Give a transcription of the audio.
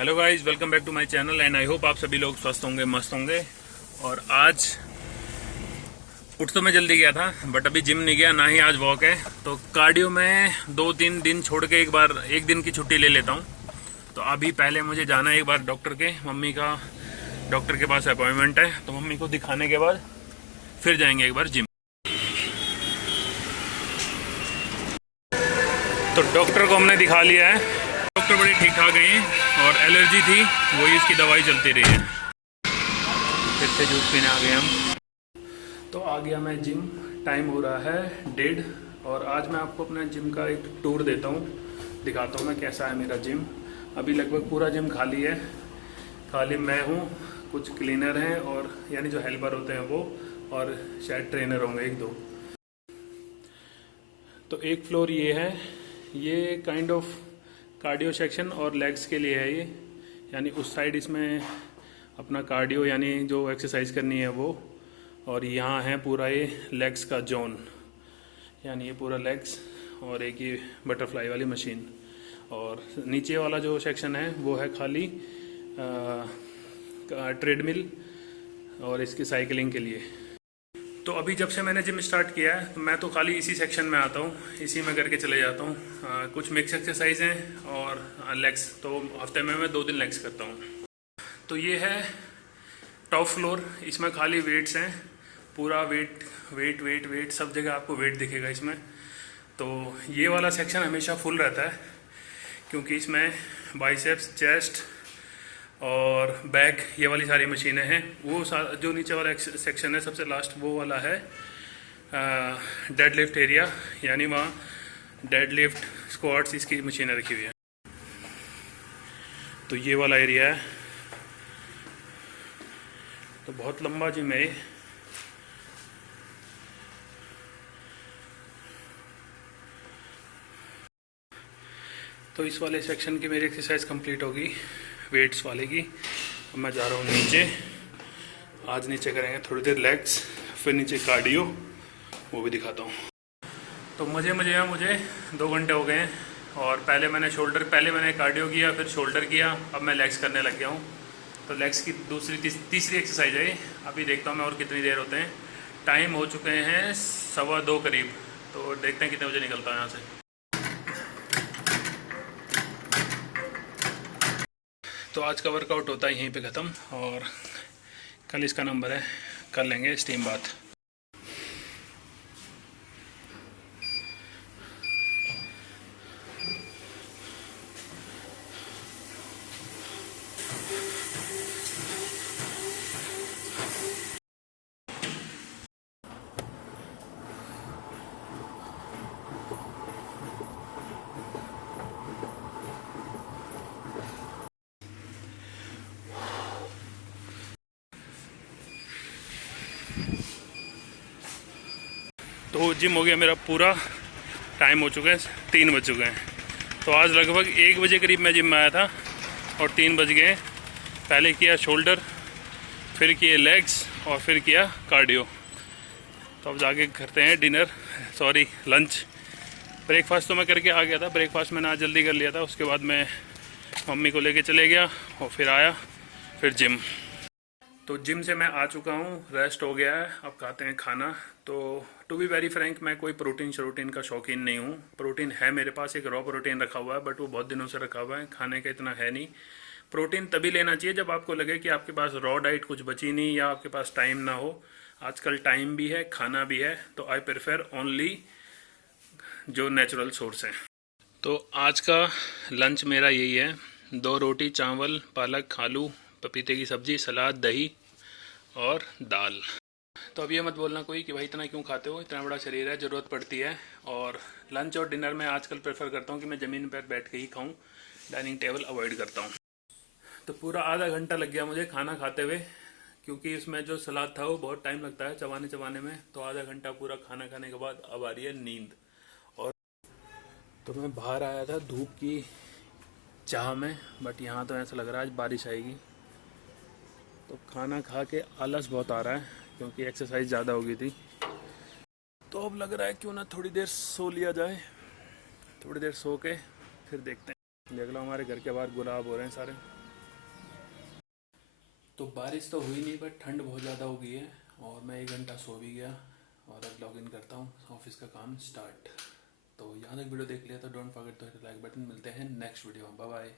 Hello guys, welcome back to my channel and I hope आप सभी लोग स्वस्थ होंगे, मस्त होंगे। और आज उठ तो मैं जल्दी गया था बट अभी जिम नहीं गया, ना ही आज वॉक है। तो कार्डियो में 2-3 दिन छोड़ के एक दिन की छुट्टी ले लेता हूँ। तो अभी पहले मुझे जाना है एक बार डॉक्टर के, मम्मी का डॉक्टर के पास अपॉइंटमेंट है, तो मम्मी को दिखाने के बाद फिर जाएंगे एक बार जिम। तो डॉक्टर को हमने दिखा लिया है, डॉक्टर बड़ी ठीक ठाक हैं और एलर्जी थी, वही इसकी दवाई चलती रही है। फिर से जूस पीने आ गए हम। तो आ गया मैं जिम, टाइम हो रहा है 1:30 और आज मैं आपको अपना जिम का एक टूर देता हूँ, दिखाता हूँ मैं कैसा है मेरा जिम। अभी लगभग पूरा जिम खाली है, खाली मैं हूँ, कुछ क्लीनर हैं और यानी जो हेल्पर होते हैं वो, और शायद ट्रेनर होंगे 1-2। तो एक फ्लोर ये है, ये काइंड ऑफ कार्डियो सेक्शन और लेग्स के लिए है ये, यानी उस साइड इसमें अपना कार्डियो यानी जो एक्सरसाइज करनी है वो, और यहाँ है पूरा ये लेग्स का जोन, यानी ये पूरा लेग्स और एक ये बटरफ्लाई वाली मशीन। और नीचे वाला जो सेक्शन है वो है खाली ट्रेडमिल और इसकी साइकिलिंग के लिए। तो अभी जब से मैंने जिम स्टार्ट किया है तो मैं तो खाली इसी सेक्शन में आता हूँ, इसी में करके चले जाता हूँ। कुछ मिक्स एक्सरसाइज हैं और लेग्स, तो हफ्ते में मैं 2 दिन लेग्स करता हूँ। तो ये है टॉप फ्लोर, इसमें खाली वेट्स हैं, पूरा वेट वेट वेट वेट, सब जगह आपको वेट दिखेगा इसमें। तो ये वाला सेक्शन हमेशा फुल रहता है क्योंकि इसमें बाइसेप्स, चेस्ट और बैक, ये वाली सारी मशीनें हैं। वो जो नीचे वाला सेक्शन है सबसे लास्ट, वो वाला है डेड लिफ्ट एरिया, यानी वहाँ डेड लिफ्ट, स्क्वाट्स, इसकी मशीनें रखी हुई हैं। तो ये वाला एरिया है, तो बहुत लंबा जिम है ये। तो इस वाले सेक्शन की मेरी एक्सरसाइज कंप्लीट होगी, वेट्स वाले की। अब मैं जा रहा हूँ नीचे, आज नीचे करेंगे थोड़ी देर लेग्स, फिर नीचे कार्डियो, वो भी दिखाता हूँ। तो मज़े हैं मुझे, 2 घंटे हो गए हैं और पहले मैंने कार्डियो किया, फिर शोल्डर किया, अब मैं लेग्स करने लग गया हूँ। तो लेग्स की तीसरी एक्सरसाइज है, अभी देखता हूँ मैं और कितनी देर होते हैं। टाइम हो चुके हैं 2:15 करीब, तो देखते हैं कितने बजे निकलता हूँ यहाँ से। तो आज का वर्कआउट होता है यहीं पे ख़त्म, और कल इसका नंबर है, कर लेंगे स्टीम बाथ। तो जिम हो गया मेरा पूरा, टाइम हो चुका है 3 बज चुके हैं। तो आज लगभग 1 बजे करीब मैं जिम में आया था और 3 बज गए। पहले किया शोल्डर, फिर किए लेग्स और फिर किया कार्डियो। तो अब जाके करते हैं डिनर, सॉरी लंच। ब्रेकफास्ट तो मैं करके आ गया था, ब्रेकफास्ट मैंने आज जल्दी कर लिया था। उसके बाद मैं मम्मी को लेके चले गया और फिर आया, फिर जिम। तो जिम से मैं आ चुका हूँ, रेस्ट हो गया है, अब खाते हैं खाना। तो टू बी वेरी फ्रैंक, मैं कोई प्रोटीन का शौकीन नहीं हूँ। प्रोटीन है मेरे पास, एक रॉ प्रोटीन रखा हुआ है, बट वो बहुत दिनों से रखा हुआ है, खाने का इतना है नहीं। प्रोटीन तभी लेना चाहिए जब आपको लगे कि आपके पास रॉ डाइट कुछ बची नहीं या आपके पास टाइम ना हो। आजकल टाइम भी है, खाना भी है, तो आई प्रेफर ओनली जो नेचुरल सोर्स है। तो आज का लंच मेरा यही है, 2 रोटी, चावल, पालक, आलू, पपीते की सब्जी, सलाद, दही और दाल। तो अब ये मत बोलना कोई कि भाई इतना क्यों खाते हो, इतना बड़ा शरीर है, ज़रूरत पड़ती है। और लंच और डिनर में आजकल प्रेफर करता हूँ कि मैं ज़मीन पर बैठ के ही खाऊं, डाइनिंग टेबल अवॉइड करता हूँ। तो पूरा आधा घंटा लग गया मुझे खाना खाते हुए, क्योंकि इसमें जो सलाद था वो बहुत टाइम लगता है चबाने में। तो आधा घंटा पूरा खाना खाने के बाद अब आ रही है नींद। और तो मैं बाहर आया था धूप की चाह में, बट यहाँ तो ऐसा लग रहा है आज बारिश आएगी। तो खाना खा के आलस बहुत आ रहा है क्योंकि एक्सरसाइज ज़्यादा हो गई थी। तो अब लग रहा है क्यों ना थोड़ी देर सो लिया जाए, थोड़ी देर सो के फिर देखते हैं। देख लो हमारे घर के बाहर गुलाब हो रहे हैं सारे। तो बारिश तो हुई नहीं बट ठंड बहुत ज़्यादा हो गई है और मैं 1 घंटा सो भी गया और अब लॉग इन करता हूँ ऑफिस का काम स्टार्ट। तो यहाँ तक वीडियो देख लिया तो don't forget to hit like button. मिलते हैं नेक्स्ट वीडियो में। Bye bye.